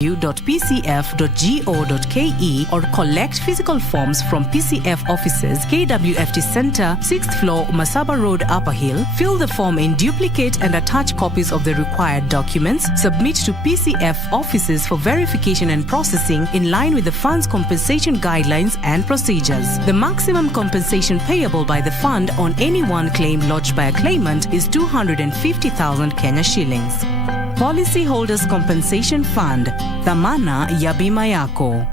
www.pcf.go.ke or collect physical forms from PCF offices, KWFT Center, 6th floor, Masaba Road, Upper Hill. Fill the form in duplicate and attach copies of the required documents. Submit to PCF offices for verification and processing in line with the fund's compensation guidelines and procedures. The maximum compensation payable by the fund on any one claim lodged by a claimant is 250,000 Kenya shillings. Policyholders Compensation Fund, dhamana ya bima yako.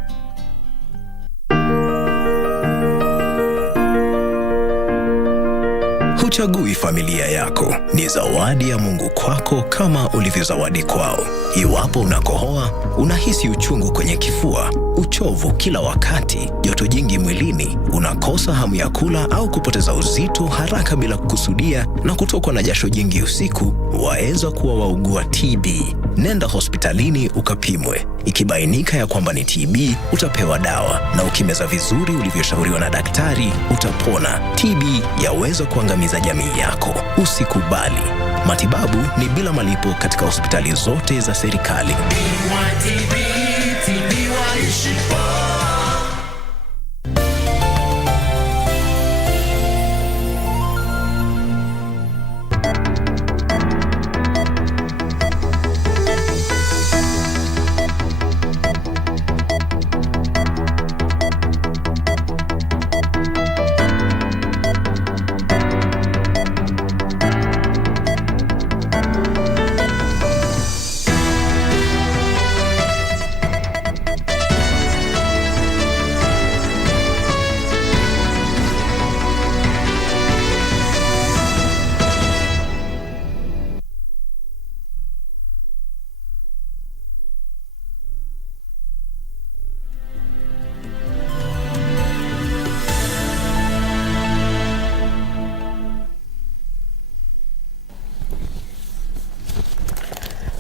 Huchagui familia yako, ni zawadi ya Mungu kwako kama ulivyozawadi kwao. Iwapo unakohoa, unahisi uchungu kwenye kifua, uchovu kila wakati, joto jingi mwilini, unakosa hamu ya kula au kupoteza uzito haraka bila kukusudia na kutokwa na jasho jingi usiku, waweza kuwa waugua TB. Nenda hospitalini ukapimwe. Ikibainika ya kwamba ni TB, utapewa dawa, na ukimeza vizuri ulivyoshauriwa na daktari, utapona. TB yaweza kuangamiza jamii yako. Usikubali. Matibabu ni bila malipo katika hospitali zote za serikali.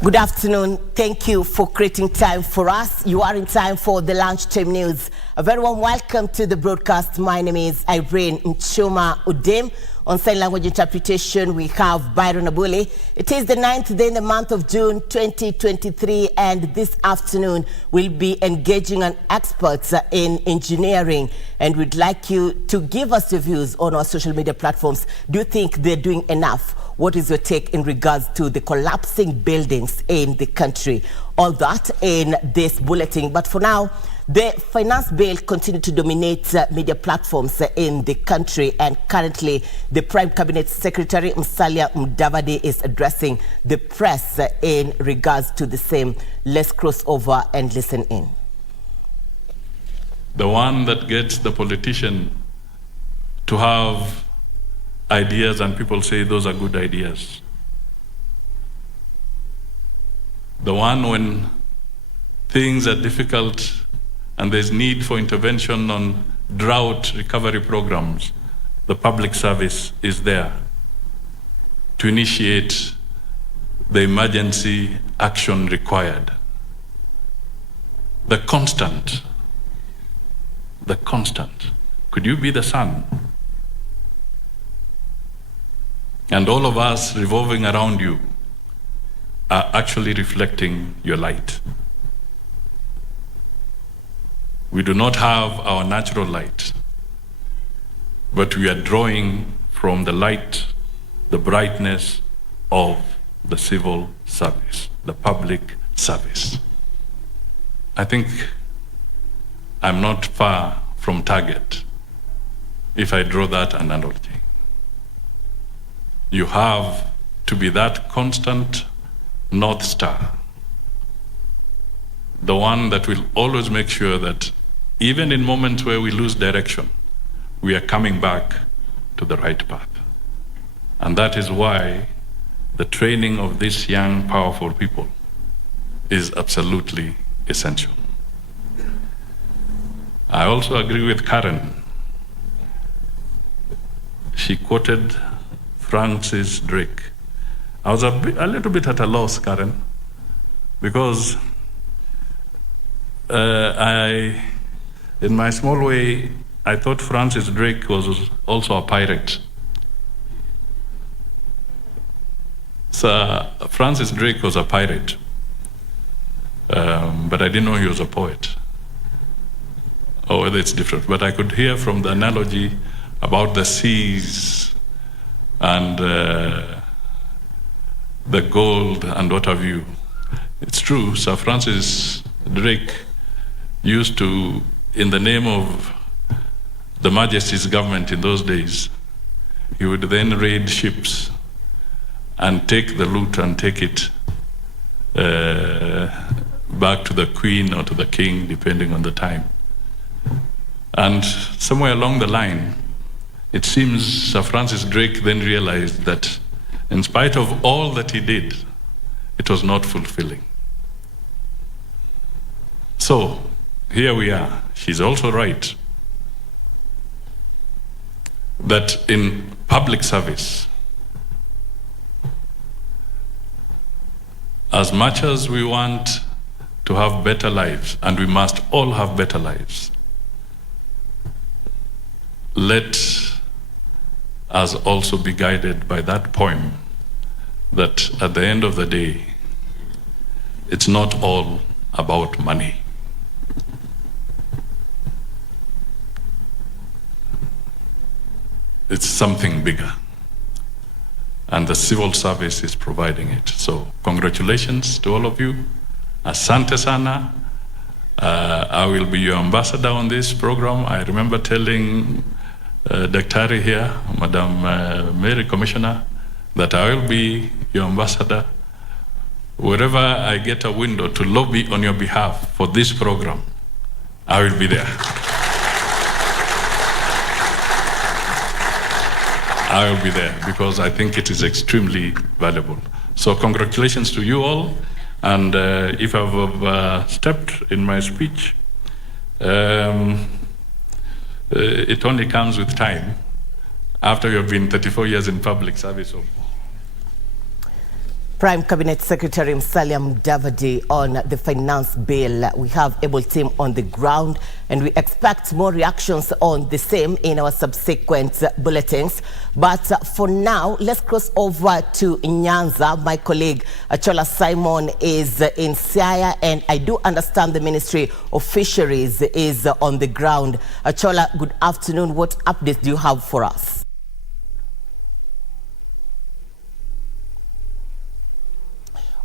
Good afternoon. Thank you for creating time for us. You are in time for the Lunchtime News. A very warm welcome to the broadcast. My name is Irene Nchuma Udem. On sign language interpretation, we have Byron Abuli. It is the 9th day in the month of June 2023, and this afternoon we'll be engaging an experts in engineering, and we'd like you to give us your views on our social media platforms. Do you think they're doing enough? What is your take in regards to the collapsing buildings in the country? All that in this bulletin. But for now, the finance bill continues to dominate media platforms in the country, and currently the Prime Cabinet Secretary Musalia Mudavadi is addressing the press in regards to the same. Let's cross over and listen in. The one that gets the politician to have ideas and people say those are good ideas. The one when things are difficult and there's need for intervention on drought recovery programs, the public service is there to initiate the emergency action required. The constant. Could you be the sun? And all of us revolving around you are actually reflecting your light. We do not have our natural light, but we are drawing from the light, the brightness of the civil service, the public service. I think I'm not far from target if I draw that analogy. You have to be that constant North Star, the one that will always make sure that even in moments where we lose direction, we are coming back to the right path. And that is why the training of these young, powerful people is absolutely essential. I also agree with Karen. She quoted Francis Drake. I was a little bit at a loss, Karen, because in my small way, I thought Francis Drake was also a pirate. So Francis Drake was a pirate. but I didn't know he was a poet, or whether it's different. But I could hear from the analogy about the seas and the gold and what have you. It's true, Sir Francis Drake used to, in the name of the Majesty's government in those days, he would then raid ships and take the loot and take it back to the Queen or to the King, depending on the time. And somewhere along the line, it seems Sir Francis Drake then realized that in spite of all that he did, it was not fulfilling. So here we are. She's also right that in public service, as much as we want to have better lives, and we must all have better lives, let us also be guided by that poem that at the end of the day, it's not all about money. It's something bigger. And the civil service is providing it. So congratulations to all of you. Asante sana. I will be your ambassador on this program. I remember telling Daktari here, Madam Mary Commissioner, that I will be your ambassador. Wherever I get a window to lobby on your behalf for this program, I will be there. I will be there because I think it is extremely valuable. So congratulations to you all. And if I've overstepped in my speech, it only comes with time after you have been 34 years in public service. Prime Cabinet Secretary Musalia Mudavadi on the finance bill. We have able team on the ground and we expect more reactions on the same in our subsequent bulletins. But for now, let's cross over to Nyanza. My colleague Achola Simon is in Siaya, and I do understand the Ministry of Fisheries is on the ground. Achola, good afternoon. What updates do you have for us?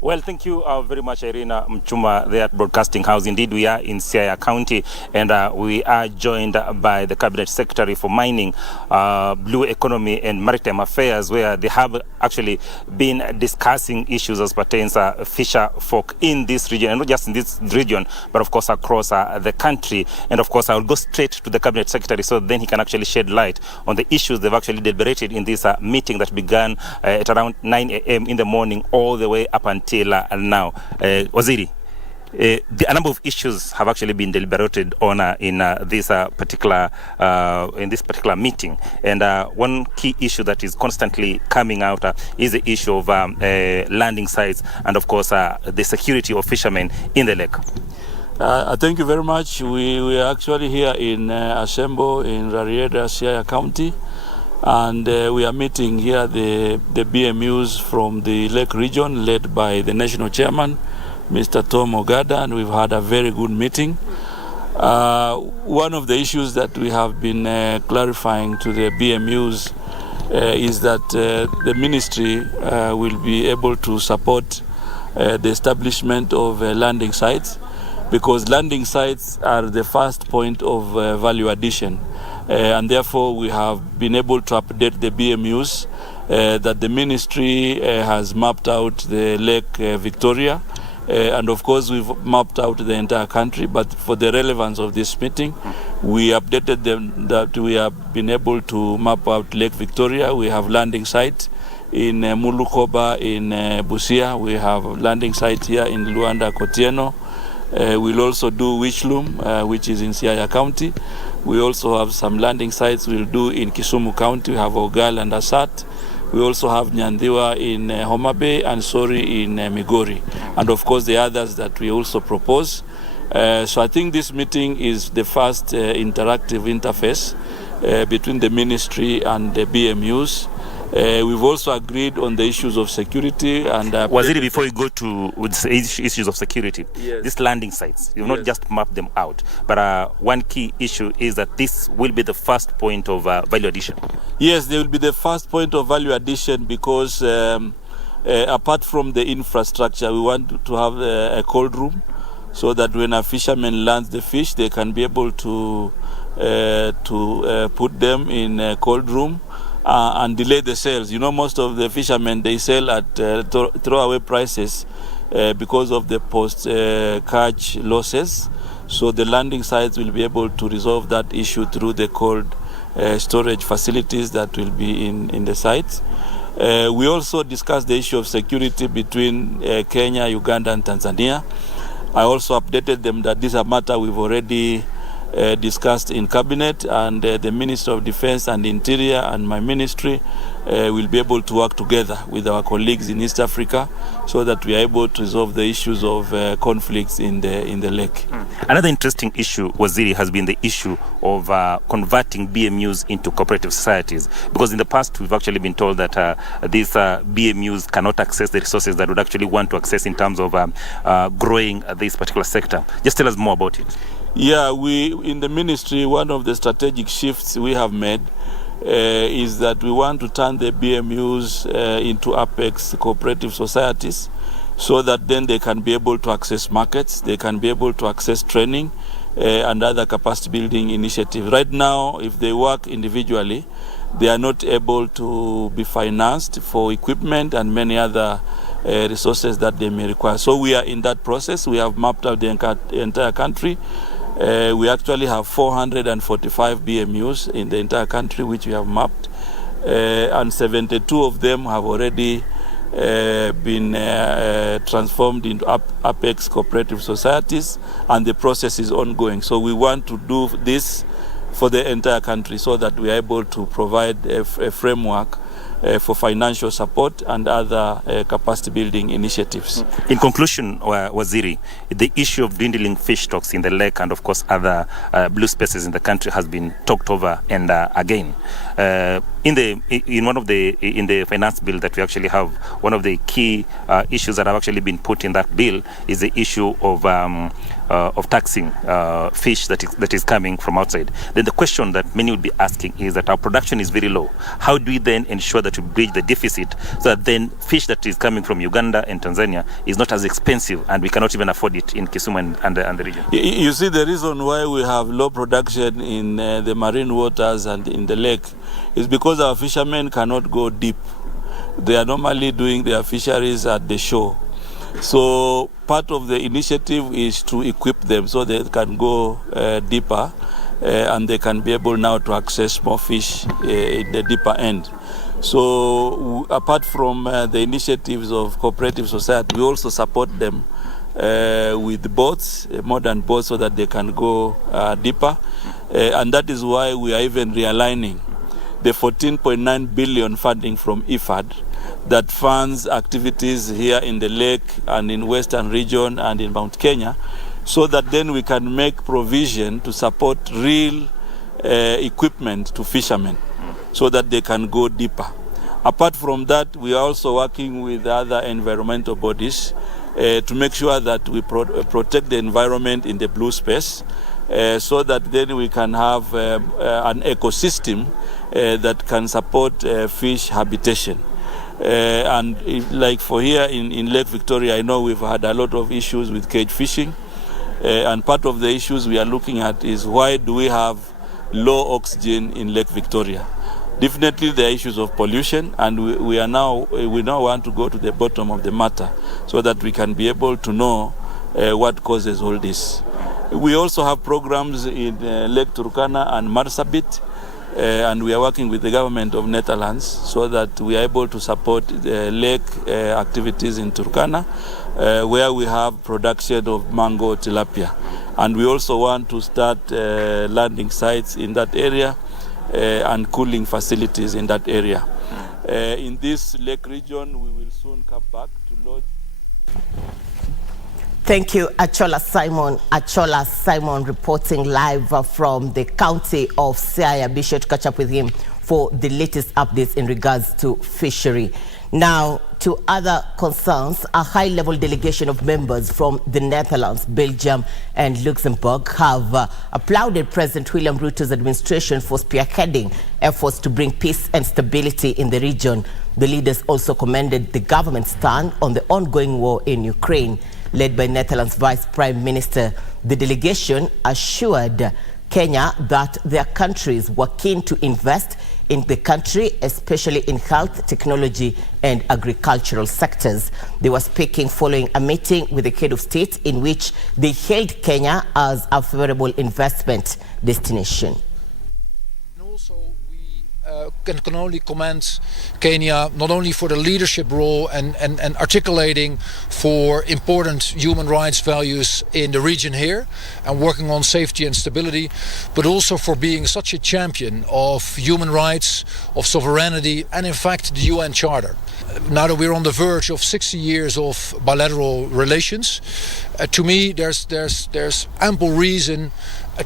Well, thank you very much, Irina Mchuma, there at Broadcasting House. Indeed, we are in Siaya County, and we are joined by the Cabinet Secretary for Mining, Blue Economy and Maritime Affairs, where they have actually been discussing issues as pertains fisher folk in this region, and not just in this region, but of course across the country. And of course, I will go straight to the Cabinet Secretary so then he can actually shed light on the issues they've actually deliberated in this meeting that began at around 9 a.m. in the morning all the way up until now. Waziri, a number of issues have actually been deliberated on in this particular meeting, and one key issue that is constantly coming out is the issue of landing sites and of course the security of fishermen in the lake. Thank you very much. We are actually here in Asembo in Rarieda, Siaya County, and we are meeting here the BMUs from the Lake region led by the national chairman, Mr. Tom Ogada, and we've had a very good meeting. One of the issues that we have been clarifying to the BMUs is that the ministry will be able to support the establishment of landing sites, because landing sites are the first point of value addition. And therefore we have been able to update the BMUs that the ministry has mapped out the Lake Victoria, and of course we've mapped out the entire country, but for the relevance of this meeting, we updated them that we have been able to map out Lake Victoria. We have landing site in Mulukoba in Busia. We have landing site here in Luanda, Kotieno. We'll also do Wichlum, which is in Siaya County. We also have some landing sites we'll do in Kisumu County. We have Ogal and Asat. We also have Nyandiwa in Homa Bay and Sori in Migori. And of course the others that we also propose. So I think this meeting is the first interactive interface between the ministry and the BMUs. We've also agreed on the issues of security and... Waziri, before you go to issues of security, yes, these landing sites, you've yes, not just mapped them out, but one key issue is that this will be the first point of value addition. Yes, they will be the first point of value addition because apart from the infrastructure, we want to have a cold room so that when a fisherman lands the fish, they can be able to put them in a cold room and delay the sales. You know, most of the fishermen, they sell at throwaway prices because of the post-catch losses. So the landing sites will be able to resolve that issue through the cold storage facilities that will be in the sites. We also discussed the issue of security between Kenya, Uganda and Tanzania. I also updated them that this is a matter we've already discussed in cabinet, and the Minister of Defense and Interior and my ministry will be able to work together with our colleagues in East Africa so that we are able to resolve the issues of conflicts in the lake. Another interesting issue, Waziri, has been the issue of converting BMUs into cooperative societies, because in the past we've actually been told that these BMUs cannot access the resources that would actually want to access in terms of growing this particular sector. Just tell us more about it. Yeah, we in the ministry, one of the strategic shifts we have made is that we want to turn the BMUs into Apex cooperative societies so that then they can be able to access markets, they can be able to access training and other capacity building initiatives. Right now, if they work individually, they are not able to be financed for equipment and many other resources that they may require. So we are in that process. We have mapped out the entire country. We actually have 445 BMUs in the entire country which we have mapped, and 72 of them have already been transformed into Apex cooperative societies, and the process is ongoing. So we want to do this for the entire country so that we are able to provide a framework for financial support and other capacity building initiatives. In conclusion, Waziri, the issue of dwindling fish stocks in the lake and of course other blue spaces in the country has been talked over and again. In the finance bill that we actually have, one of the key issues that have actually been put in that bill is the issue of taxing fish that is coming from outside. Then the question that many would be asking is that our production is very low. How do we then ensure that we bridge the deficit so that then fish that is coming from Uganda and Tanzania is not as expensive and we cannot even afford it in Kisumu and the region? You see, the reason why we have low production in the marine waters and in the lake is because our fishermen cannot go deep. They are normally doing their fisheries at the shore. So part of the initiative is to equip them so they can go deeper and they can be able now to access more fish in the deeper end. So apart from the initiatives of cooperative society, we also support them with boats, modern boats, so that they can go deeper. And that is why we are even realigning the 14.9 billion funding from IFAD that funds activities here in the lake and in Western region and in Mount Kenya, so that then we can make provision to support real equipment to fishermen so that they can go deeper. Apart from that, we are also working with other environmental bodies to make sure that we protect the environment in the blue space so that then we can have an ecosystem that can support fish habitation. And like for here in Lake Victoria, I know we've had a lot of issues with cage fishing. And part of the issues we are looking at is why do we have low oxygen in Lake Victoria? Definitely there are issues of pollution, and we now want to go to the bottom of the matter so that we can be able to know what causes all this. We also have programs in Lake Turkana and Marsabit, and we are working with the government of Netherlands so that we are able to support the lake activities in Turkana, where we have production of mango tilapia. And we also want to start landing sites in that area and cooling facilities in that area. In this lake region, we will soon come back to lodge. Thank you, Achola Simon. Achola Simon reporting live from the county of Siaya. Be sure to catch up with him for the latest updates in regards to fishery. Now, to other concerns, a high-level delegation of members from the Netherlands, Belgium and Luxembourg have applauded President William Ruto's administration for spearheading efforts to bring peace and stability in the region. The leaders also commended the government's stand on the ongoing war in Ukraine. Led by Netherlands Vice Prime Minister, the delegation assured Kenya that their countries were keen to invest in the country, especially in health, technology and agricultural sectors. They were speaking following a meeting with the head of state in which they hailed Kenya as a favorable investment destination. Can only commend Kenya not only for the leadership role and articulating for important human rights values in the region here and working on safety and stability, but also for being such a champion of human rights, of sovereignty and in fact the UN Charter. Now that we're on the verge of 60 years of bilateral relations, to me there's ample reason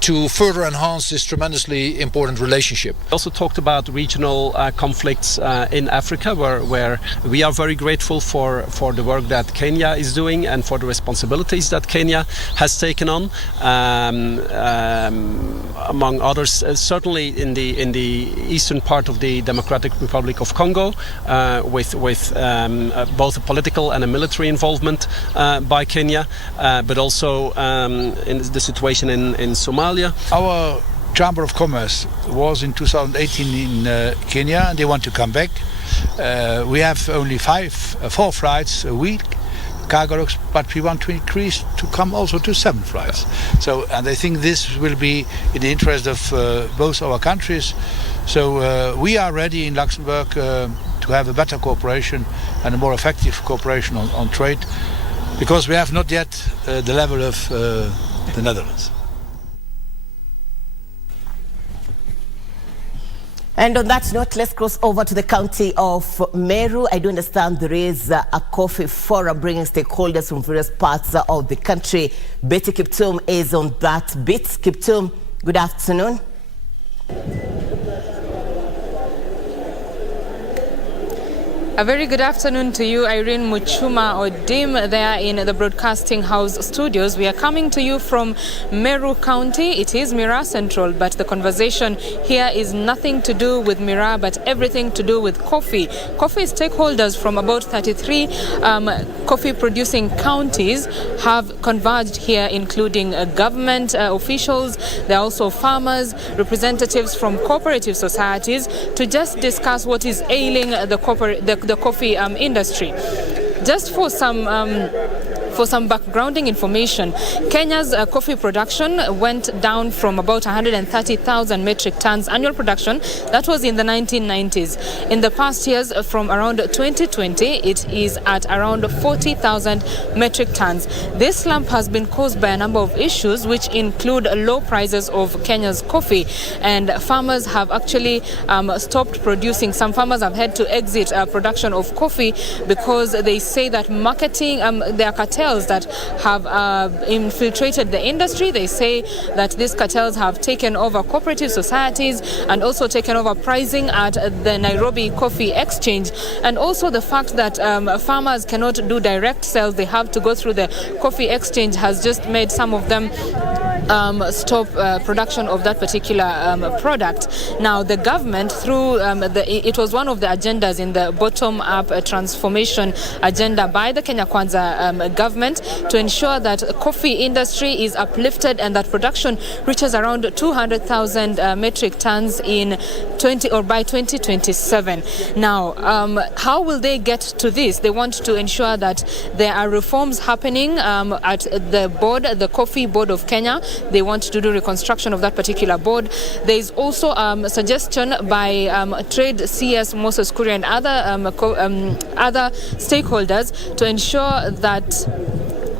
to further enhance this tremendously important relationship. We also talked about regional conflicts in Africa, where we are very grateful for the work that Kenya is doing and for the responsibilities that Kenya has taken on, among others, certainly in the eastern part of the Democratic Republic of Congo, with both a political and a military involvement by Kenya, but also in the situation in Somalia. Our Chamber of Commerce was in 2018 in Kenya and they want to come back. We have only 4 flights a week, cargoes, but we want to increase to come also to 7 flights. So, and I think this will be in the interest of both our countries. So we are ready in Luxembourg to have a better cooperation and a more effective cooperation on trade, because we have not yet the level of the Netherlands. And on that note, let's cross over to the county of Meru. I do understand there is a coffee forum bringing stakeholders from various parts of the country. Betty Kiptum is on that bit. Kiptum, good afternoon. A very good afternoon to you, Irene Muchuma Odim, there in the Broadcasting House studios. We are coming to you from Meru County. It is Mira Central, but the conversation here is nothing to do with Mira, but everything to do with coffee. Coffee stakeholders from about 33 coffee-producing counties have converged here, including government officials. There are also farmers, representatives from cooperative societies, to just discuss what is ailing the coffee industry. Just for some backgrounding information, Kenya's coffee production went down from about 130,000 metric tons annual production. That was in the 1990s. In the past years, from around 2020, it is at around 40,000 metric tons. This slump has been caused by a number of issues, which include low prices of Kenya's coffee, and farmers have actually stopped producing. Some farmers have had to exit production of coffee because they say that marketing, there are cartels that have infiltrated the industry. They say that these cartels have taken over cooperative societies and also taken over pricing at the Nairobi Coffee Exchange, and also the fact that farmers cannot do direct sales. They have to go through the Coffee Exchange has just made some of them stop production of that particular product. Now the government, through it was one of the agendas in the bottom-up transformation agenda by the Kenya Kwanza government, to ensure that coffee industry is uplifted and that production reaches around 200,000 metric tons by 2027. Now, how will they get to this? They want to ensure that there are reforms happening at the board, the Coffee Board of Kenya. They want to do reconstruction of that particular board. There is also a suggestion by Trade CS Moses Kuria and other stakeholders to ensure that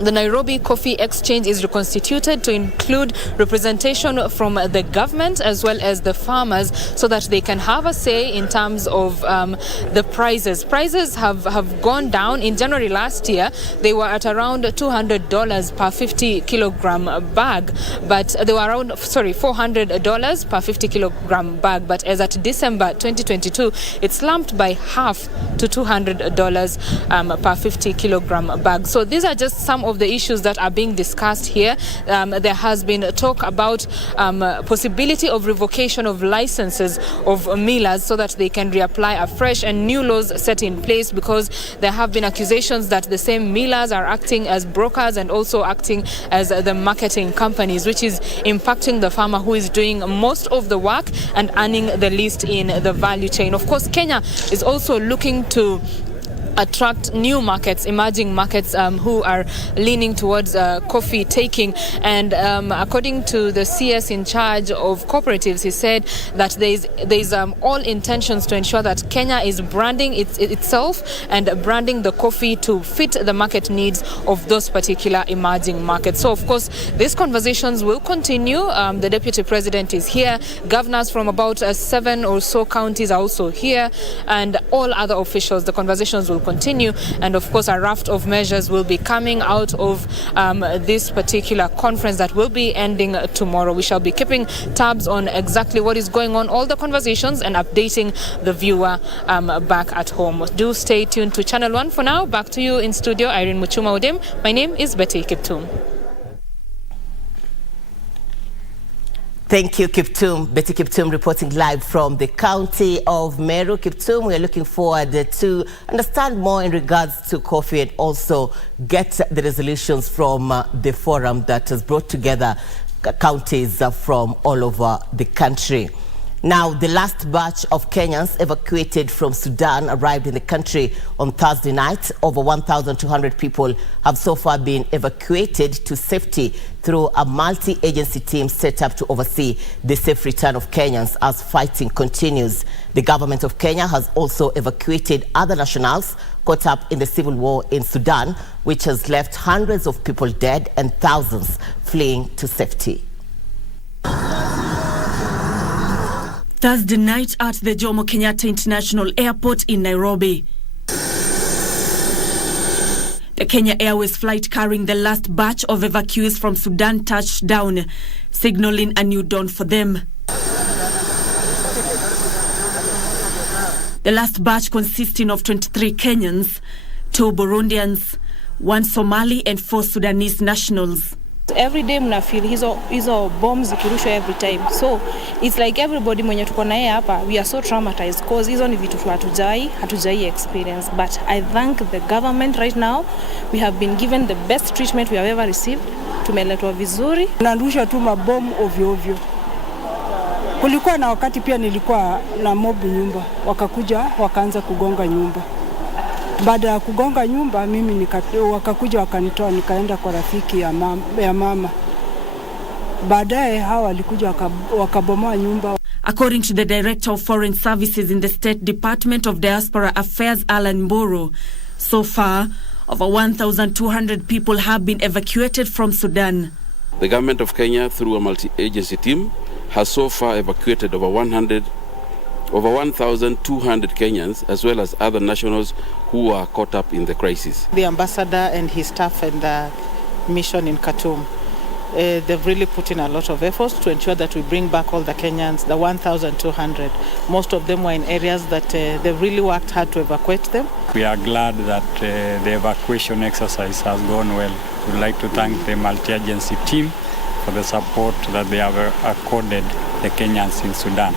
The Nairobi Coffee Exchange is reconstituted to include representation from the government as well as the farmers so that they can have a say in terms of the prices. Prices have gone down. In January last year, they were at around $200 per 50 kilogram bag, but they were around, $400 per 50 kilogram bag. But as at December 2022, it slumped by half to $200 per 50 kilogram bag. So these are just some of the issues that are being discussed here. There has been talk about possibility of revocation of licenses of millers so that they can reapply afresh, and new laws set in place because there have been accusations that the same millers are acting as brokers and also acting as the marketing companies, which is impacting the farmer who is doing most of the work and earning the least in the value chain. Of course, Kenya is also looking to attract new markets, emerging markets who are leaning towards coffee taking. And according to the CS in charge of cooperatives, he said that there's all intentions to ensure that Kenya is branding itself and branding the coffee to fit the market needs of those particular emerging markets. So, of course, these conversations will continue. The Deputy President is here. Governors from about 7 or so counties are also here, and all other officials. The conversations will continue, and of course a raft of measures will be coming out of this particular conference that will be ending tomorrow. We shall be keeping tabs on exactly what is going on, all the conversations, and updating the viewer back at home. Do stay tuned to Channel 1 for now. Back to you in studio, Irene Muchuma Odem. My name is Betty Kiptum. Thank you, Kiptum. Betty Kiptum reporting live from the county of Meru. Kiptum, we are looking forward to understand more in regards to coffee and also get the resolutions from the forum that has brought together counties from all over the country. Now, the last batch of Kenyans evacuated from Sudan arrived in the country on Thursday night. Over 1,200 people have so far been evacuated to safety through a multi-agency team set up to oversee the safe return of Kenyans as fighting continues. The government of Kenya has also evacuated other nationals caught up in the civil war in Sudan, which has left hundreds of people dead and thousands fleeing to safety. Thursday night at the Jomo Kenyatta International Airport in Nairobi. The Kenya Airways flight carrying the last batch of evacuees from Sudan touched down, signaling a new dawn for them. The last batch consisting of 23 Kenyans, 2 Burundians, 1 Somali and 4 Sudanese nationals. Every day mna feel hizo bombs zikirushwa every time, so it's like everybody mwenye tuko naye hapa, we are so traumatized because hizo ni vitu hatujai experience. But I thank the government right now. We have been given the best treatment we have ever received. Tumeletwa vizuri. Narusha tu mabomu ovyo ovyo. Kulikuwa na wakati pia nilikuwa na mob nyumba, wakakuja wakaanza kugonga nyumba. Baada ya kugonga nyumba mimi wakakuja wakanitoa nikaenda kwa rafiki ya mama. Baadaye hawa walikuja wakabomoa nyumba. According to the Director of Foreign Services in the State Department of Diaspora Affairs, Alan Mburu, so far over 1,200 people have been evacuated from Sudan. The government of Kenya, through a multi-agency team, has so far evacuated over 1,200 Kenyans, as well as other nationals who are caught up in the crisis. The ambassador and his staff and the mission in Khartoum, they've really put in a lot of efforts to ensure that we bring back all the Kenyans, the 1,200. Most of them were in areas that they've really worked hard to evacuate them. We are glad that the evacuation exercise has gone well. We'd like to thank the multi-agency team for the support that they have accorded the Kenyans in Sudan.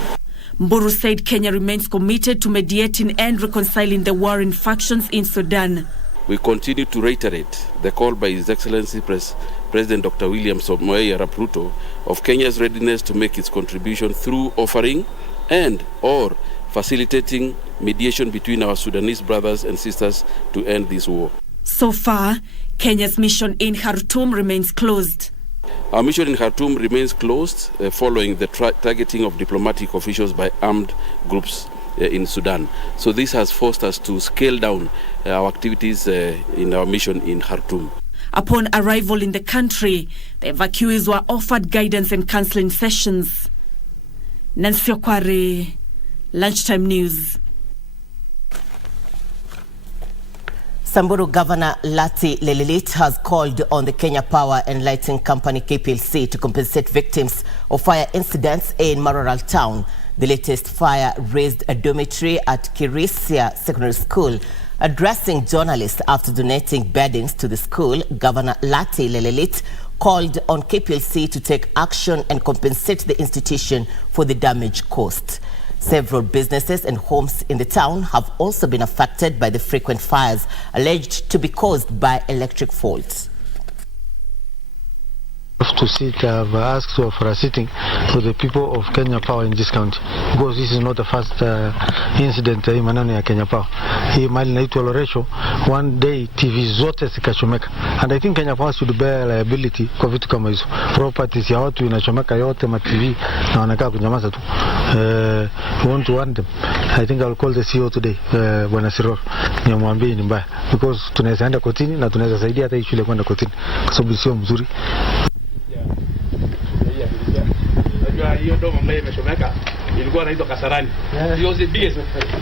Mburu said Kenya remains committed to mediating and reconciling the warring factions in Sudan. We continue to reiterate the call by His Excellency President Dr. William Samoei Arap Ruto of Kenya's readiness to make its contribution through offering and/or facilitating mediation between our Sudanese brothers and sisters to end this war. So far, Kenya's mission in Khartoum remains closed. Our mission in Khartoum remains closed following the targeting of diplomatic officials by armed groups in Sudan. So this has forced us to scale down our activities in our mission in Khartoum. Upon arrival in the country, the evacuees were offered guidance and counseling sessions. Nancy Okware, Lunchtime News. Samburu Governor Lati Lelelit has called on the Kenya Power and Lighting Company KPLC to compensate victims of fire incidents in Maralal town. The latest fire razed a dormitory at Kirisia Secondary School. Addressing journalists after donating beddings to the school, Governor Lati Lelelit called on KPLC to take action and compensate the institution for the damage caused. Several businesses and homes in the town have also been affected by the frequent fires alleged to be caused by electric faults. To sit, I've asked for a sitting for the people of Kenya Power in this county, because this is not the first incident hii maneno ya Kenya Power. Hii mali inaitwa Loresho, one day TV zote zikachomeka, and I think Kenya Power should bear liability kwa vitu kama hizo. Properties ya watu inachomeka yote, ma TV na wanakaa kunyamaza tu. We want to warn them. I think I'll call the CEO today, Bwana Siror, niamwambie ni mbaya, because tunaweza enda kotini na tunaweza saidia hata hii shule kwenda kotini kwa sababu sio mzuri. Hiyo domo ambayo imeshomeka ilikuwa inaitwa Kasarani. Hiyo CBS.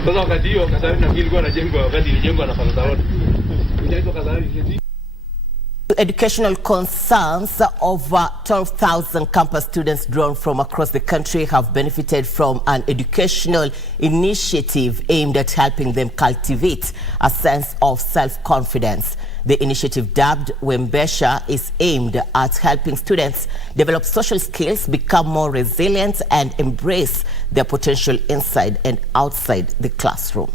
Sasa wakati hiyo Kasarani na ilikuwa inajengwa wakati ilijengwa na Falsafa. Inaitwa Kasarani. Educational concerns, over 12,000 campus students drawn from across the country have benefited from an educational initiative aimed at helping them cultivate a sense of self-confidence. The initiative, dubbed Wembesha, is aimed at helping students develop social skills, become more resilient, and embrace their potential inside and outside the classroom.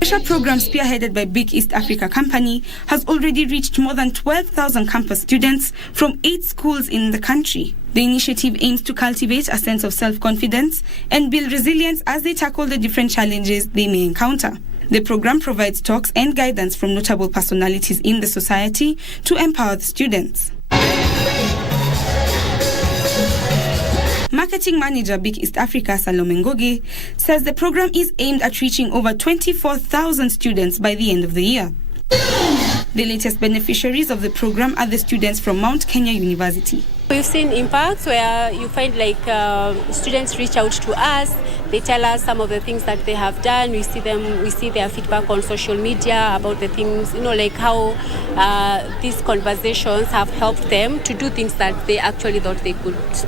The special program, spearheaded by Big East Africa Company, has already reached more than 12,000 campus students from 8 schools in the country. The initiative aims to cultivate a sense of self-confidence and build resilience as they tackle the different challenges they may encounter. The program provides talks and guidance from notable personalities in the society to empower the students. Marketing Manager Big East Africa Salome Ngoge says the program is aimed at reaching over 24,000 students by the end of the year. The latest beneficiaries of the program are the students from Mount Kenya University. We've seen impacts where you find like students reach out to us, they tell us some of the things that they have done, we see their feedback on social media about the things, like how these conversations have helped them to do things that they actually thought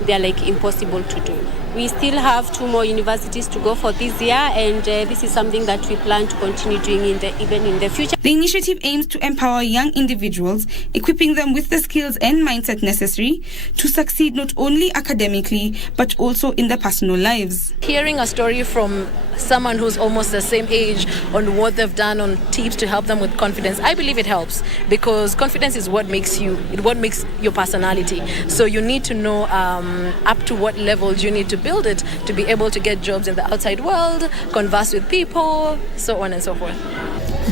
they're like impossible to do. We still have 2 more universities to go for this year, and this is something that we plan to continue doing even in the future. The initiative aims to empower young individuals, equipping them with the skills and mindset necessary to succeed not only academically, but also in their personal lives. Hearing a story from someone who's almost the same age on what they've done, on tips to help them with confidence, I believe it helps, because confidence is what makes your personality. So you need to know up to what levels you need to build it to be able to get jobs in the outside world, converse with people, so on and so forth.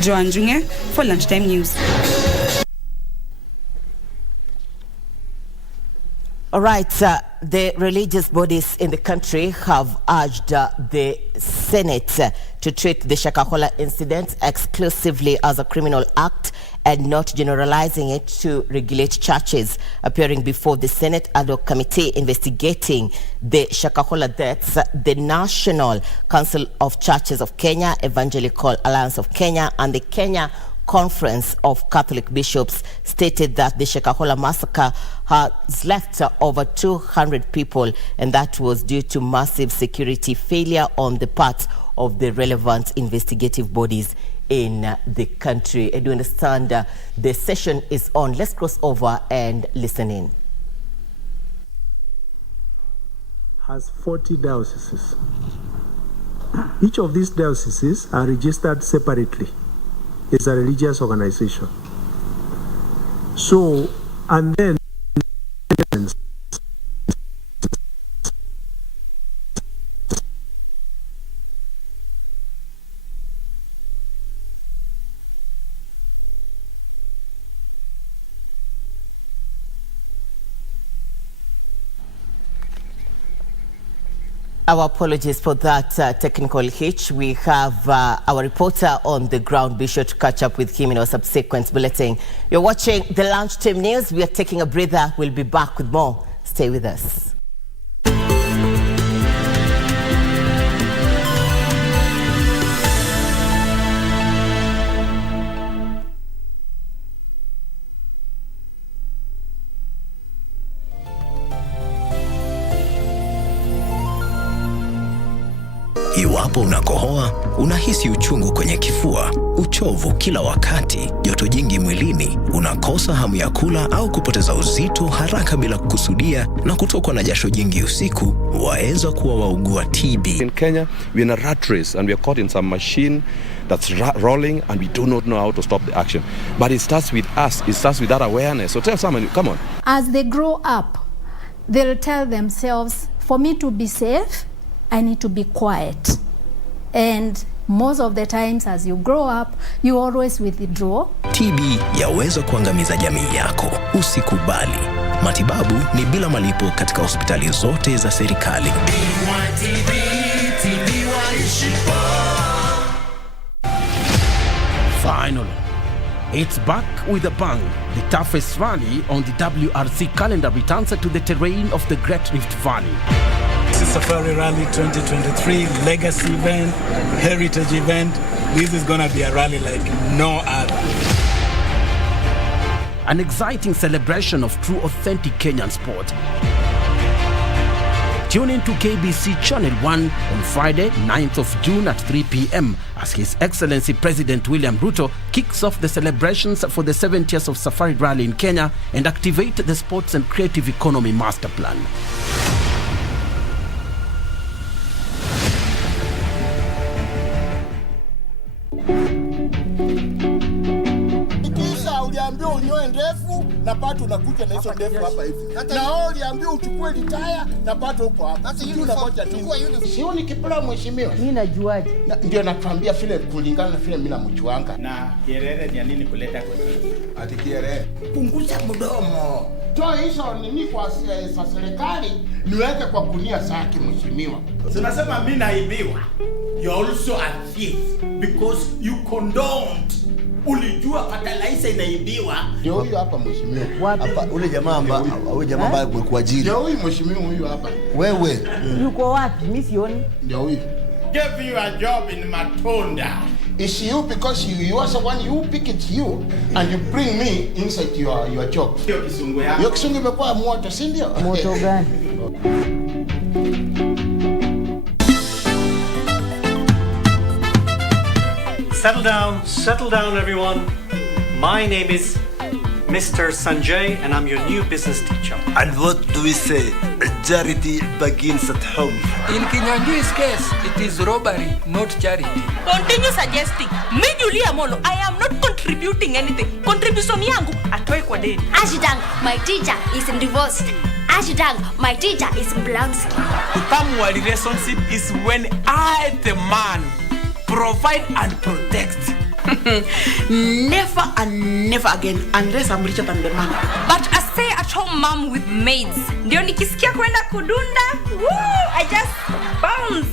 Joanne Junge for Lunchtime News. All right, the religious bodies in the country have urged the Senate to treat the Shakahola incident exclusively as a criminal act and not generalizing it to regulate churches. Appearing before the Senate ad hoc committee investigating the Shakahola deaths, the National Council of Churches of Kenya, Evangelical Alliance of Kenya, and the Kenya Conference of Catholic Bishops stated that the Shakahola massacre has left over 200 people, and that was due to massive security failure on the part of the relevant investigative bodies in the country. I do understand the session is on. Let's cross over and listen in. Has 40 dioceses. Each of these dioceses are registered separately as a religious organization. So, and then Our apologies for that technical hitch. We have our reporter on the ground. Be sure to catch up with him in our subsequent bulletin. You're watching the Lunchtime News. We are taking a breather. We'll be back with more. Stay with us. Iwapo unakohoa, unahisi uchungu kwenye kifua, uchovu kila wakati, joto jingi mwilini, unakosa hamu ya kula au kupoteza uzito haraka bila kukusudia na kutokwa na jasho jingi usiku, waweza kuwa waugua TB. In Kenya, we're in a rat race and we are caught in some machine that's rolling and we do not know how to stop the action. But it starts with us. It starts with that awareness. So tell someone, come on. As they grow up, they'll tell themselves, for me to be safe, I need to be quiet. And most of the times as you grow up, you always withdraw. TB yaweza kuangamiza jamii yako. Usikubali. Matibabu ni bila malipo katika hospitali zote za serikali. Finally, it's back with a bang. The toughest rally on the WRC calendar returns to the terrain of the Great Rift Valley. Safari Rally 2023 legacy event, heritage event. This is going to be a rally like no other. An exciting celebration of true authentic Kenyan sport. Tune in to KBC Channel 1 on Friday, 9th of June at 3 p.m. as His Excellency President William Ruto kicks off the celebrations for the 70th of Safari Rally in Kenya and activate the Sports and Creative Economy Master Plan. Uliambiwa unyoe ndefu na pato unakuja na hizo ndefu hapa hivi. Na wao uliambiwa uchukue litaya na pato huko hapa. Sasa hivi unakocha tu. Sioni kipula mheshimiwa. Mimi najuaje? Ndio nakwambia vile kulingana na vile mimi namchuanga. Na Kierere ni nini kuleta kwa hivi? Ati Kierere. Punguza mdomo. Toa hizo nini kwa serikali niweke kwa kunia zake mheshimiwa. Unasema mimi naibiwa. You also a thief because you condoned. Ulijua fertilizer inaibiwa. Ndio huyu hapa mheshimiwa. Hapa ule jamaa ambaye kuajiri. Ndio huyu mheshimiwa huyu hapa. Wewe. Yuko wapi? Mimi sioni. Ndio huyu. Give you a job in Matunda. Is you because you are the one you pick it you and you bring me inside your job. Hiyo kisungu yako. Hiyo kisungu imekuwa moto, si ndio? Moto gani? Settle down everyone. My name is Mr. Sanjay and I'm your new business teacher. And what do we say? Charity begins at home. In Kinyanjui's case, it is robbery, not charity. Continue suggesting. Me Julia Molo, I am not contributing anything. Contribution yangu atoe kwa deni. Ashidang, my teacher is divorced. Ashidang, my teacher is Blonsky. Utamu wa relationship is when I, the man, provide and protect. Never and never again unless I'm richer than the man. But a stay-at-home mom with maids. Ndio nikisikia kwenda kudunda, woo, I just bounce.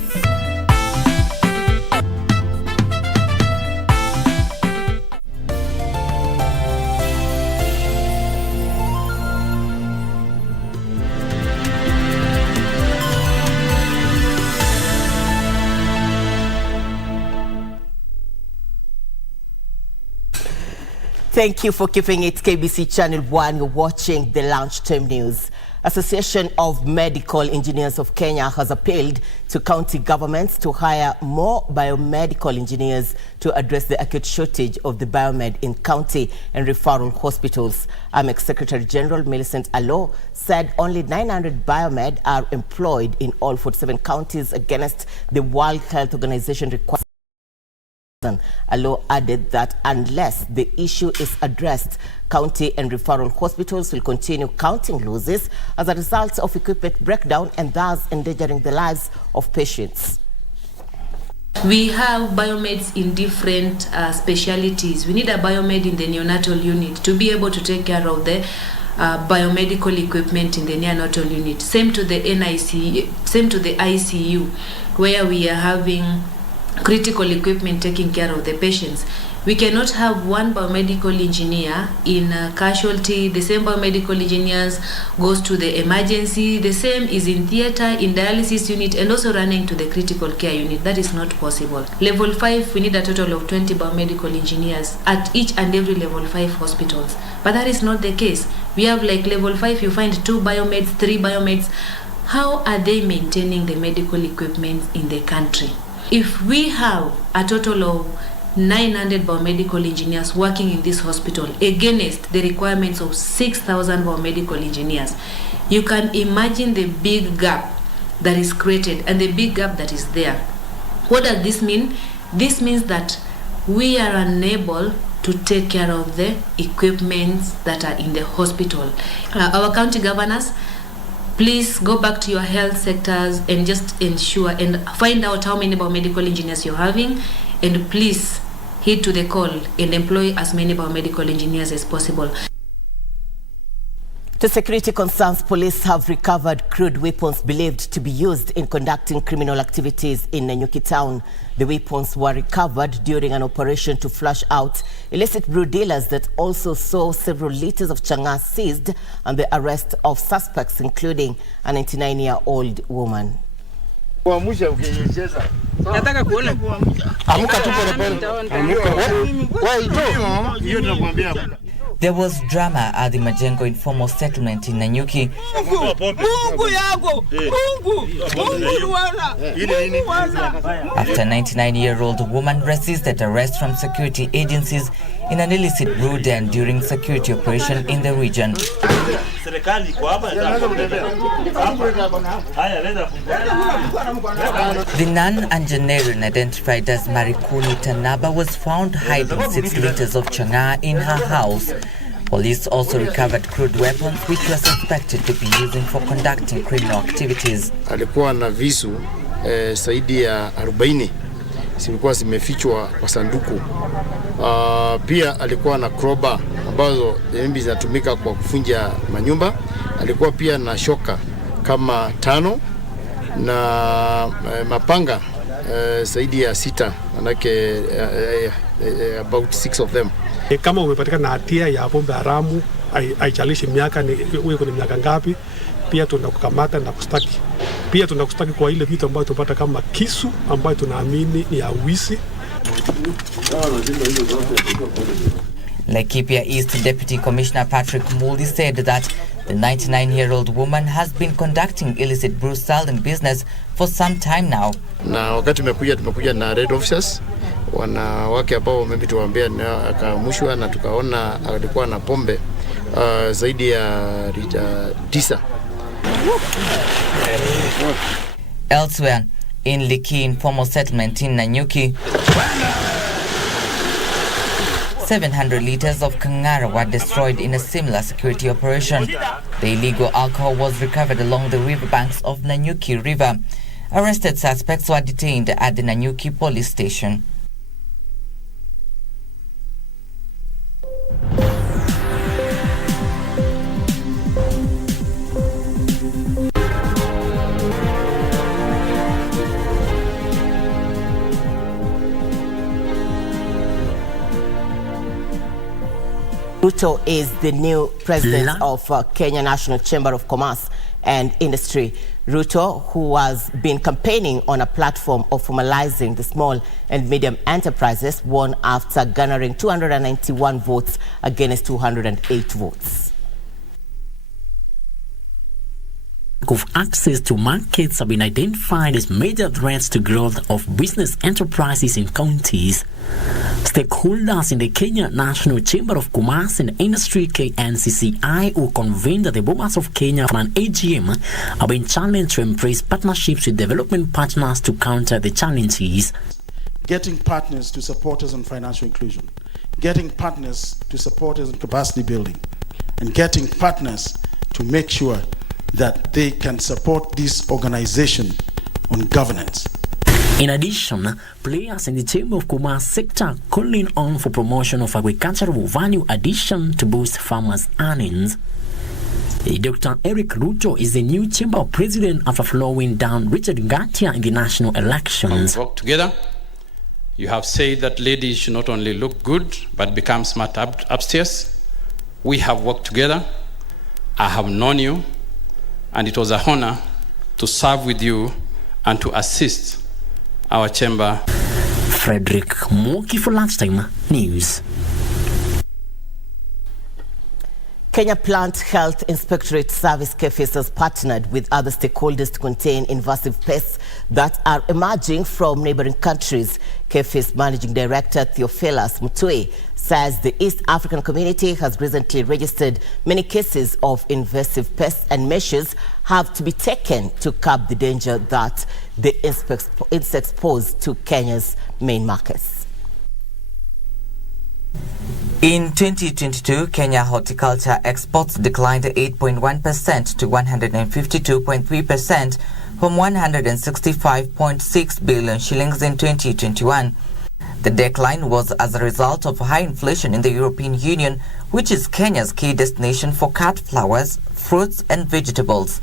Thank you for keeping it KBC Channel 1. You're watching the Lunchtime News. Association of Medical Engineers of Kenya has appealed to county governments to hire more biomedical engineers to address the acute shortage of the biomed in county and referral hospitals. AMEC Secretary General Millicent Allo said only 900 biomed are employed in all 47 counties against the World Health Organization requirement. Allo added that unless the issue is addressed, county and referral hospitals will continue counting losses as a result of equipment breakdown and thus endangering the lives of patients. We have biomeds in different specialties. We need a biomed in the neonatal unit to be able to take care of the biomedical equipment in the neonatal unit. Same to the same to the ICU, where we are having critical equipment taking care of the patients. We cannot have one biomedical engineer in a casualty, the same biomedical engineers goes to the emergency, the same is in theater, in dialysis unit, and also running to the critical care unit. That is not possible. Level 5, we need a total of 20 biomedical engineers at each and every level 5 hospitals. But that is not the case. We have like level 5, you find 2 biomeds, 3 biomeds. How are they maintaining the medical equipment in the country? If we have a total of 900 biomedical engineers working in this hospital against the requirements of 6,000 biomedical engineers, you can imagine the big gap that is created and the big gap that is there. What does this mean? This means that we are unable to take care of the equipments that are in the hospital. Our county governors, please go back to your health sectors and just ensure and find out how many biomedical engineers you're having, and please heed to the call and employ as many biomedical engineers as possible. To security concerns, police have recovered crude weapons believed to be used in conducting criminal activities in Nanyuki town. The weapons were recovered during an operation to flush out illicit brew dealers that also saw several liters of chang'aa seized and the arrest of suspects, including a 99-year-old woman. There was drama at the Majengo informal settlement in Nanyuki. After a 99-year-old woman resisted arrest from security agencies in an illicit brew den during security operation in the region. The non-Anjanarian, identified as Marikuni Tanaba, was found hiding 6 liters of chang'aa in her house. Police also recovered crude weapons which were suspected to be using for conducting criminal activities. Alikuwa na visu zaidi ya 40 zilikuwa zimefichwa kwa sanduku. Pia alikuwa na crowbar ambazo zinatumika kwa kufunja manyumba. Alikuwa pia na shoka kama 5 na mapanga zaidi ya 6, manake about 6 of them. Kama umepatikana na hatia ya pombe haramu, haijalishi miaka ni uwe kuna miaka ngapi, pia tunakukamata na kustaki. Pia tunakustaki kwa ile vitu ambayo tupata kama kisu ambayo tunaamini ni ya wizi. Laikipia East Deputy Commissioner Patrick Mouldy said that the 99-year-old woman has been conducting illicit brew selling business for some time now. Na wakati tumekuja na red officers, wanawake ambao maybe tuwaambia akamushwa na tukaona alikuwa na pombe zaidi ya 9. Elsewhere, in Liki informal settlement in Nanyuki, 700 liters of kangara were destroyed in a similar security operation. The illegal alcohol was recovered along the riverbanks of Nanyuki River. Arrested suspects were detained at the Nanyuki police station. Ruto is the new president of Kenya National Chamber of Commerce and Industry. Ruto, who has been campaigning on a platform of formalizing the small and medium enterprises, won after garnering 291 votes against 208 votes. Of access to markets have been identified as major threats to growth of business enterprises in counties. Stakeholders in the Kenya National Chamber of Commerce and Industry KNCCI, who convened at the Bomas of Kenya for an AGM, have been challenged to embrace partnerships with development partners to counter the challenges. Getting partners to support us on financial inclusion, getting partners to support us in capacity building, and getting partners to make sure that they can support this organization on governance. In addition, players in the Chamber of Commerce sector calling on for promotion of agricultural value addition to boost farmers' earnings. Dr. Eric Ruto is the new chamber president after following down Richard Ngatia in the national elections. Work together. You have said that ladies should not only look good, but become smart upstairs. We have worked together. I have known you, and it was an honor to serve with you and to assist our chamber. Frederick Moki for Lunchtime News. Kenya Plant Health Inspectorate Service KFIS has partnered with other stakeholders to contain invasive pests that are emerging from neighboring countries. KFIS Managing Director Theophilus Mutui says the East African community has recently registered many cases of invasive pests and measures have to be taken to curb the danger that the insects pose to Kenya's main markets. In 2022, Kenya horticulture exports declined 8.1% to 152.3% from 165.6 billion shillings in 2021. The decline was as a result of high inflation in the European Union, which is Kenya's key destination for cut flowers, fruits and vegetables.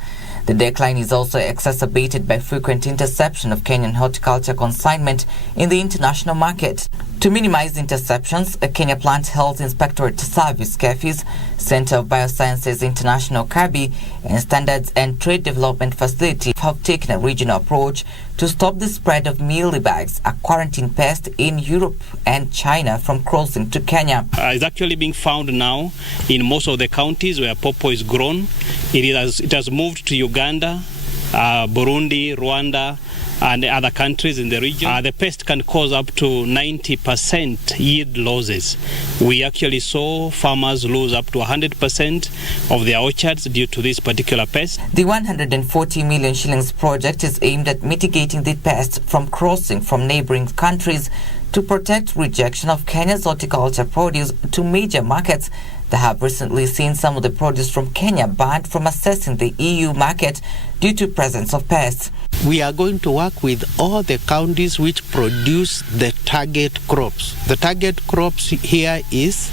The decline is also exacerbated by frequent interception of Kenyan horticulture consignment in the international market. To minimize interceptions, a Kenya Plant Health Inspectorate Service KFIS, Center of Biosciences International KBC, and Standards and Trade Development Facility have taken a regional approach to stop the spread of mealybugs, a quarantine pest in Europe and China, from crossing to Kenya. It's actually being found now in most of the counties where pawpaw is grown. It has moved to Uganda, Burundi, Rwanda, and other countries in the region. The pest can cause up to 90% yield losses. We actually saw farmers lose up to 100% of their orchards due to this particular pest. The 140 million shillings project is aimed at mitigating the pest from crossing from neighboring countries to protect rejection of Kenya's horticulture produce to major markets that have recently seen some of the produce from Kenya banned from accessing the EU market due to presence of pests. We are going to work with all the counties which produce the target crops. The target crops here is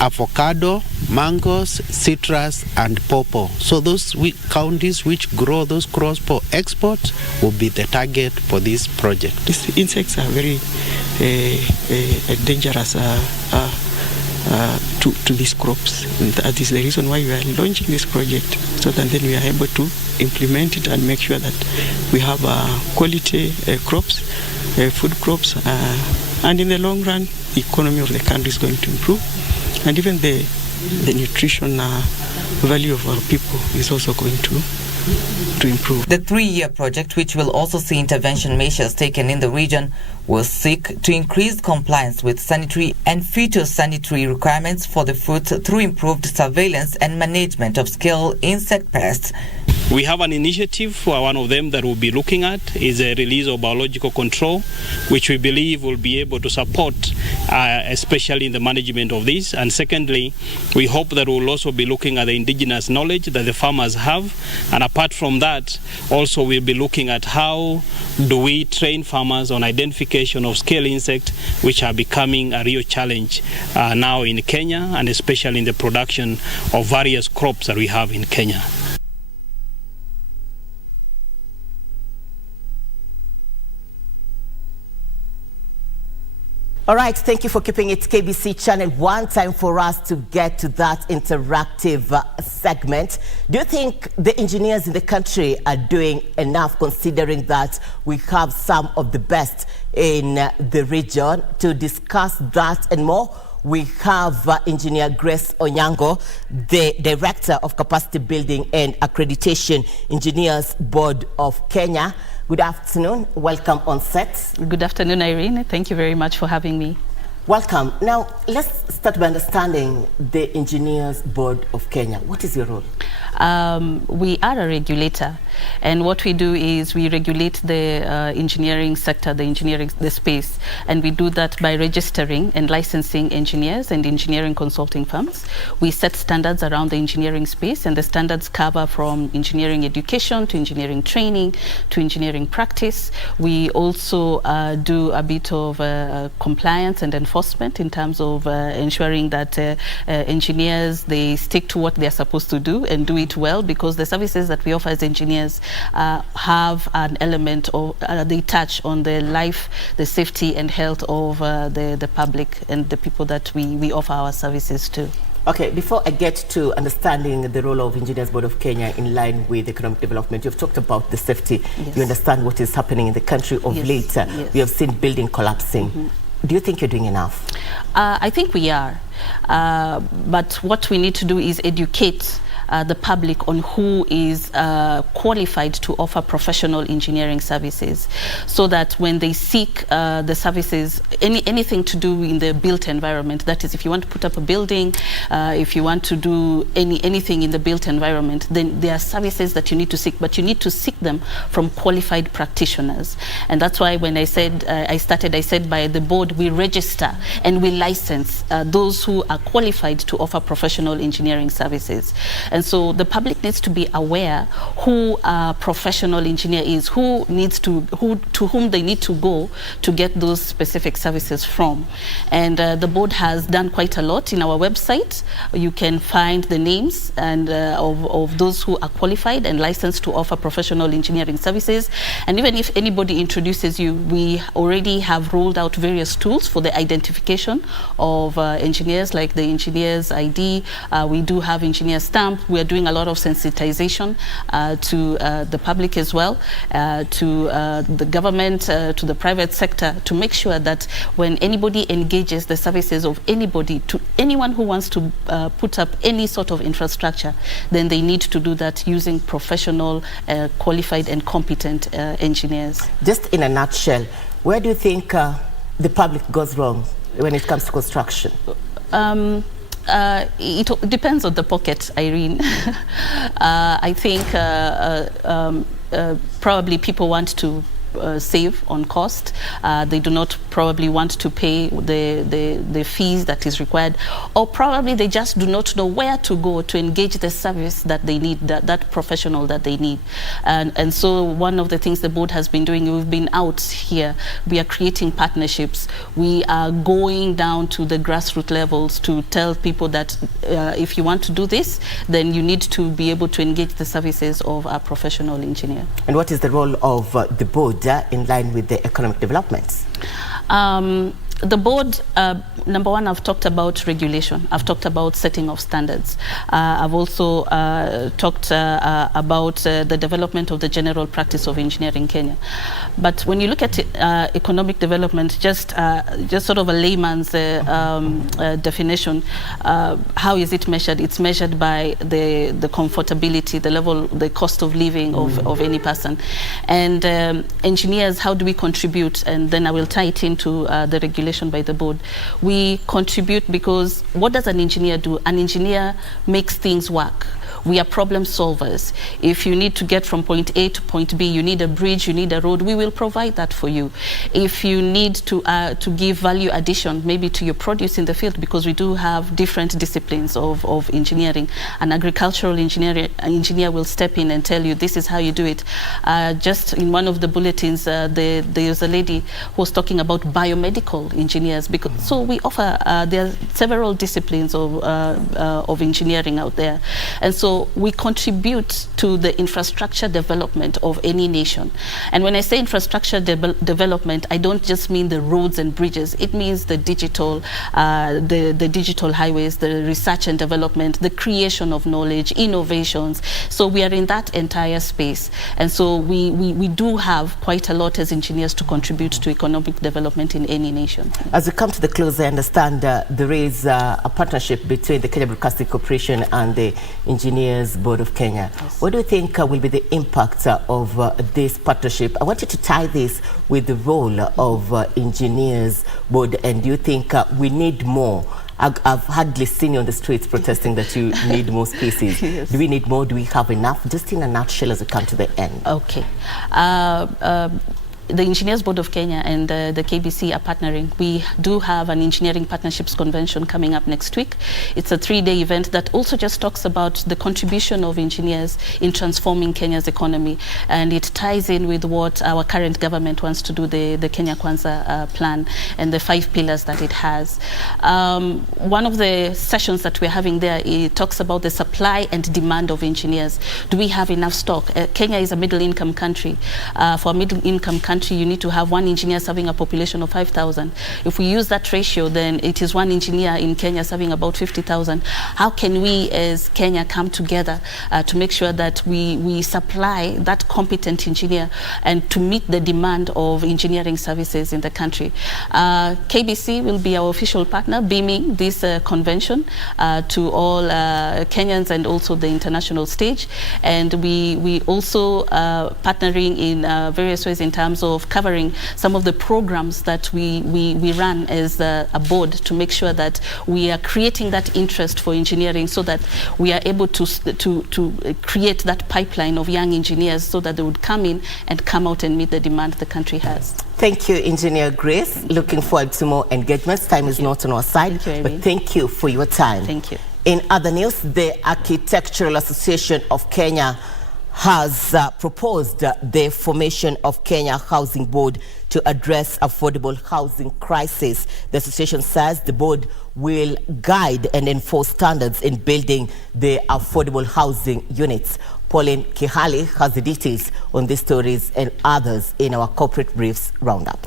avocado, mangoes, citrus, and pawpaw. So those counties which grow those crops for export will be the target for this project. These insects are very dangerous to these crops. And that is the reason why we are launching this project, so that then we are able to implement it and make sure that we have quality crops, food crops, and in the long run, the economy of the country is going to improve, and even the nutrition value of our people is also going to improve. The 3-year project, which will also see intervention measures taken in the region, will seek to increase compliance with sanitary and phytosanitary requirements for the fruit through improved surveillance and management of scale insect pests. We have an initiative, one of them that we'll be looking at is a release of biological control, which we believe will be able to support, especially in the management of this. And secondly, we hope that we'll also be looking at the indigenous knowledge that the farmers have. And apart from that, also we'll be looking at how do we train farmers on identification of scale insects, which are becoming a real challenge now in Kenya, and especially in the production of various crops that we have in Kenya. All right, thank you for keeping it KBC Channel 1. Time for us to get to that interactive segment. Do you think the engineers in the country are doing enough, considering that we have some of the best in the region? To discuss that and more, we have Engineer Grace Onyango, the Director of Capacity Building and Accreditation Engineers Board of Kenya. Good afternoon. Welcome on set. Good afternoon, Irene. Thank you very much for having me. Welcome. Now, let's start by understanding the Engineers Board of Kenya. What is your role? We are a regulator, and what we do is we regulate the engineering sector, the space, and we do that by registering and licensing engineers and engineering consulting firms. We set standards around the engineering space, and the standards cover from engineering education to engineering training to engineering practice. We also do a bit of compliance and enforcement enforcement in terms of ensuring that engineers, they stick to what they're supposed to do and do it well, because the services that we offer as engineers have an element of, they touch on the life, the safety and health of the public and the people that we offer our services to. Okay, before I get to understanding the role of Engineers Board of Kenya in line with economic development, you've talked about the safety. Yes. You understand what is happening in the country of late. Yes. We have seen building collapsing. Do you think you're doing enough? I think we are. But what we need to do is educate the public on who is qualified to offer professional engineering services, so that when they seek the services, anything to do in the built environment, that is, if you want to put up a building, if you want to do anything in the built environment, then there are services that you need to seek, but you need to seek them from qualified practitioners. And that's why when I said, I said by the board, we register and we license those who are qualified to offer professional engineering services. And so the public needs to be aware who a professional engineer is, to whom they need to go to get those specific services from. And the board has done quite a lot. In our website, you can find the names and of those who are qualified and licensed to offer professional engineering services. And even if anybody introduces you, we already have rolled out various tools for the identification of engineers, like the engineer's ID. We do have engineer stamp. We are doing a lot of sensitization to the public as well, to the government, to the private sector, to make sure that when anybody engages the services of anybody, to anyone who wants to put up any sort of infrastructure, then they need to do that using professional, qualified and competent engineers. Just in a nutshell, where do you think the public goes wrong when it comes to construction? It depends on the pocket, Irene. I think probably people want to save on cost. They do not probably want to pay the fees that is required, or probably they just do not know where to go to engage the service that they need, that professional that they need. And so one of the things the board has been doing, we've been out here, we are creating partnerships. We are going down to the grassroots levels to tell people that if you want to do this, then you need to be able to engage the services of a professional engineer. And what is the role of the board in line with the economic developments? The board, number one, I've talked about regulation. I've talked about setting of standards. I've also talked about the development of the general practice of engineering in Kenya. But when you look at economic development, just sort of a layman's definition, how is it measured? It's measured by the comfortability, the level, the cost of living of any person. And engineers, how do we contribute? And then I will tie it into the regulation by the board. We contribute because what does an engineer do? An engineer makes things work. We are problem solvers. If you need to get from point A to point B, you need a bridge, you need a road, we will provide that for you. If you need to give value addition, maybe to your produce in the field, because we do have different disciplines of engineering. An agricultural engineer will step in and tell you, this is how you do it. Just in one of the bulletins, there's a lady who was talking about biomedical engineers. So we offer, there are several disciplines of engineering out there. And so we contribute to the infrastructure development of any nation. And when I say infrastructure development, I don't just mean the roads and bridges. It means the digital highways, the research and development, the creation of knowledge, innovations. So we are in that entire space. And so we do have quite a lot as engineers to contribute to economic development in any nation. As we come to the close, I understand there is a partnership between the Kenya Broadcasting Corporation and the Engineers Board of Kenya. Yes. What do you think will be the impact of this partnership? I want you to tie this with the role of Engineers Board, and do you think we need more? I've hardly seen you on the streets protesting that you need more spaces. Yes. Do we need more? Do we have enough? Just in a nutshell as we come to the end. Okay. the Engineers Board of Kenya and the KBC are partnering. We do have an engineering partnerships convention coming up next week. It's a 3-day event that also just talks about the contribution of engineers in transforming Kenya's economy, and it ties in with what our current government wants to do, the Kenya Kwanza plan and the 5 pillars that it has. One of the sessions that we're having there, it talks about the supply and demand of engineers. Do we have enough stock? Kenya is a middle-income country. For a middle-income country, you need to have 1 engineer serving a population of 5,000. If we use that ratio, then it is 1 engineer in Kenya serving about 50,000. How can we as Kenya come together to make sure that we supply that competent engineer and to meet the demand of engineering services in the country? KBC will be our official partner, beaming this convention to all Kenyans and also the international stage. And we also partnering in various ways in terms of covering some of the programs that we run as a board to make sure that we are creating that interest for engineering, so that we are able to create that pipeline of young engineers so that they would come in and come out and meet the demand the country has. Thank you, Engineer Grace. Looking forward to more engagements. Time is not on our side, but thank you for your time. Thank you. In other news, the Architectural Association of Kenya has proposed the formation of Kenya Housing Board to address affordable housing crisis. The association says the board will guide and enforce standards in building the affordable housing units. Pauline Kihali has the details on these stories and others in our Corporate Briefs Roundup.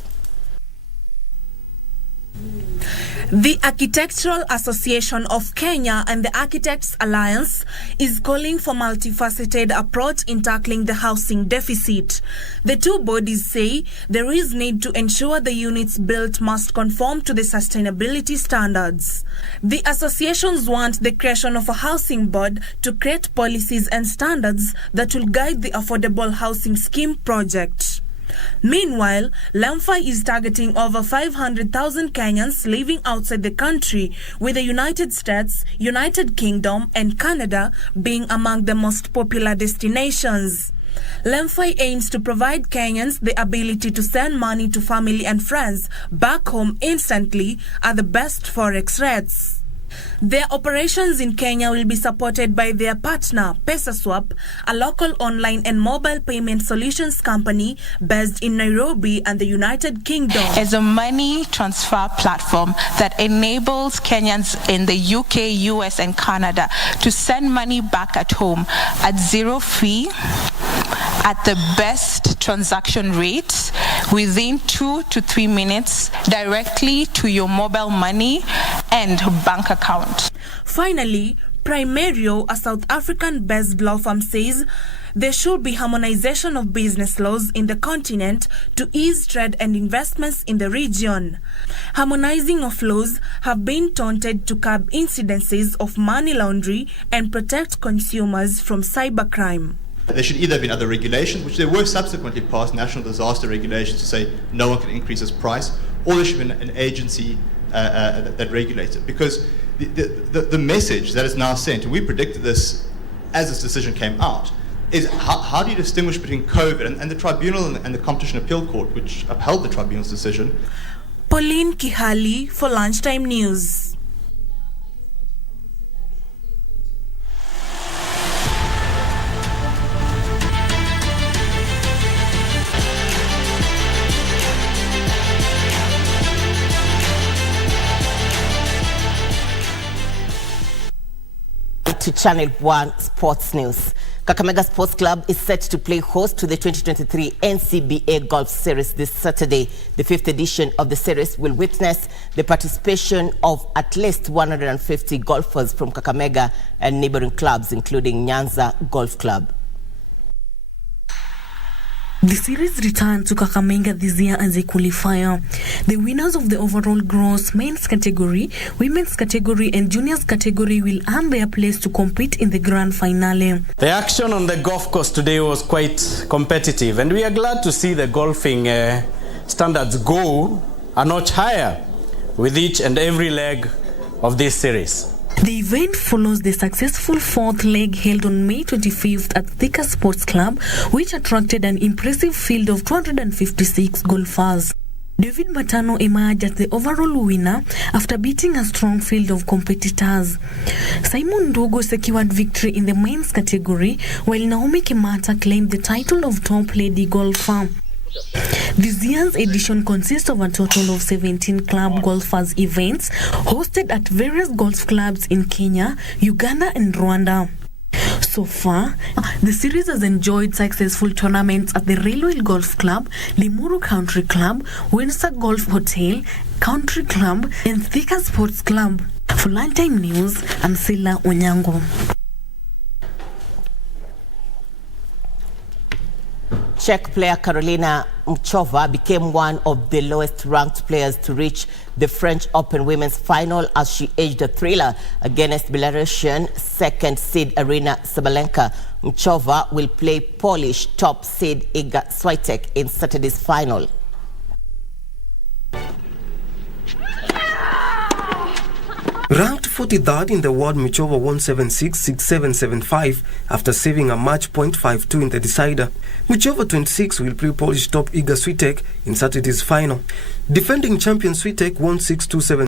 The Architectural Association of Kenya and the Architects Alliance is calling for multifaceted approach in tackling the housing deficit. The two bodies say there is need to ensure the units built must conform to the sustainability standards. The associations want the creation of a housing board to create policies and standards that will guide the affordable housing scheme project. Meanwhile, LAMFI is targeting over 500,000 Kenyans living outside the country, with the United States, United Kingdom and Canada being among the most popular destinations. LAMFI aims to provide Kenyans the ability to send money to family and friends back home instantly at the best forex rates. Their operations in Kenya will be supported by their partner, PesaSwap, a local online and mobile payment solutions company based in Nairobi and the United Kingdom. As a money transfer platform that enables Kenyans in the UK, US and Canada to send money back at home at zero fee, at the best transaction rate, within 2 to 3 minutes, directly to your mobile money and bank account. Finally, Primario, a South African-based law firm, says there should be harmonization of business laws in the continent to ease trade and investments in the region. Harmonizing of laws have been taunted to curb incidences of money laundering and protect consumers from cybercrime. There should either have been other regulations, which there were subsequently passed, national disaster regulations to say no one can increase its price, or there should be an agency that regulates it. Because the message that is now sent, and we predicted this as this decision came out, is how do you distinguish between COVID and the tribunal and the Competition Appeal Court, which upheld the tribunal's decision. Pauline Kihali for Lunchtime News. To Channel 1 Sports News. Kakamega Sports Club is set to play host to the 2023 NCBA Golf Series this Saturday. The 5th edition of the series will witness the participation of at least 150 golfers from Kakamega and neighboring clubs, including Nyanza Golf Club. The series returned to Kakamega this year as a qualifier. The winners of the overall gross men's category, women's category and juniors category will earn their place to compete in the grand finale. The action on the golf course today was quite competitive, and we are glad to see the golfing standards go a notch higher with each and every leg of this series. The event follows the successful fourth leg held on May 25th at Thika Sports Club, which attracted an impressive field of 256 golfers. David Matano emerged as the overall winner after beating a strong field of competitors. Simon Ndogo secured victory in the men's category, while Naomi Kimata claimed the title of top lady golfer. This year's edition consists of a total of 17 club golfers events hosted at various golf clubs in Kenya, Uganda and Rwanda. So far, the series has enjoyed successful tournaments at the Railway Golf Club, Limuru Country Club, Windsor Golf Hotel, Country Club and Thika Sports Club. For Lunchtime News, I'm Sila Onyango. Czech player Karolina Muchova became one of the lowest ranked players to reach the French Open Women's Final as she edged a thriller against Belarusian second seed Arina Sabalenka. Muchova will play Polish top seed Iga Swiatek in Saturday's final. Ranked 43rd in the world, Muchova won 7-6, 6-7, 7-5 after saving a match point 5-2 in the decider. Muchova, 26, will play Polish top Iga Swiatek in Saturday's final. Defending champion Swiatek won 6-2, 7